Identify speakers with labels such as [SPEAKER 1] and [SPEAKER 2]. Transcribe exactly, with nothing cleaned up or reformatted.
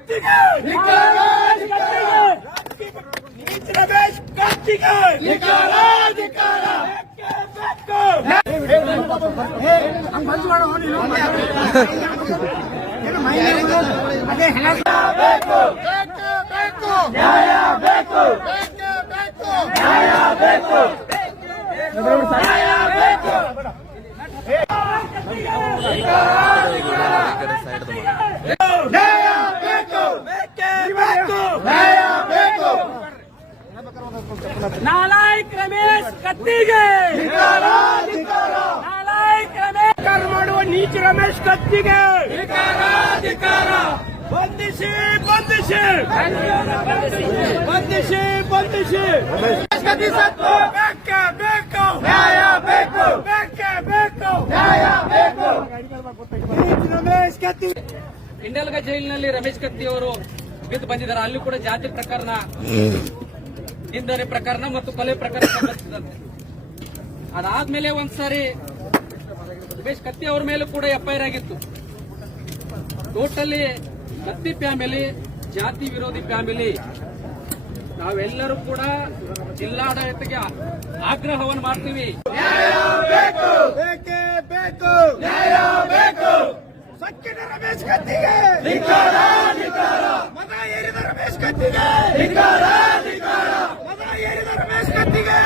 [SPEAKER 1] ಕತ್ತಿಗೆ ರಮೇಶ್ ಕತ್ತಿಗೆ ನ್ಯಾಯ ಬೇಕು, ನ್ಯಾಯ ಬೇಕು, ನ್ಯಾಯ ಬೇಕು. ನಾಲಾಯಕ್ ರಮೇಶ್ ಕತ್ತಿಗೆ, ನಾಲಾಯಕ್ ರಮೇಶ್ ಮಾಡುವ ನೀಚ ರಮೇಶ್ ಕತ್ತಿಗೆ ಬಂಧಿಸಿ ಬಂಧಿಸಿ ಬಂಧಿಸಿ ಬಂಧಿಸಿ ಬೇಕೇ ಬೇಕು, ನ್ಯಾಯ ಬೇಕು, ಬೇಕೇ ಬೇಕು, ನ್ಯಾಯ ಬೇಕು. ರಮೇಶ್ ಕತ್ತಿ
[SPEAKER 2] ಇಂಡಲ್ಗ ಜೈಲಿನಲ್ಲಿ ರಮೇಶ್ ಕತ್ತಿ ಅವರು ಬಿದ್ದು ಬಂದಿದ್ದಾರೆ. ಅಲ್ಲಿ ಕೂಡ ಜಾತಿ ಪ್ರಕರಣ, ನಿಂದನೆ ಪ್ರಕರಣ ಮತ್ತು ಕೊಲೆ ಪ್ರಕರಣ ಸಂಬಂಧಿಸಿದಂತೆ. ಅದಾದ್ಮೇಲೆ ಒಂದ್ಸಾರಿ ರಮೇಶ್ ಕತ್ತಿ ಅವರ ಮೇಲೂ ಕೂಡ ಎಫ್ಐಆರ್ ಆಗಿತ್ತು. ಟೋಟಲಿ ಕತ್ತಿ ಫ್ಯಾಮಿಲಿ ಜಾತಿ ವಿರೋಧಿ ಫ್ಯಾಮಿಲಿ. ನಾವೆಲ್ಲರೂ ಕೂಡ ಜಿಲ್ಲಾಡಳಿತಕ್ಕೆ ಆಗ್ರಹವನ್ನು ಮಾಡ್ತೀವಿ.
[SPEAKER 1] ನ್ಯಾಯ ಬೇಕು, ಬೇಕೇ ಬೇಕು, ನ್ಯಾಯ ಬೇಕು. ಸಕ್ಕಿನ ರಮೇಶ್ ಕತ್ತಿಗೆ ಧಿಕ್ಕಾರ, ಧಿಕ್ಕಾರ. ಮತ ಏರಿದ ರಮೇಶ್ ಕತ್ತಿಗೆ ಧಿಕ್ಕಾರ, ಧಿಕ್ಕಾರ. ಮತ ಏರಿದ ರಮೇಶ್ ಕತ್ತಿಗೆ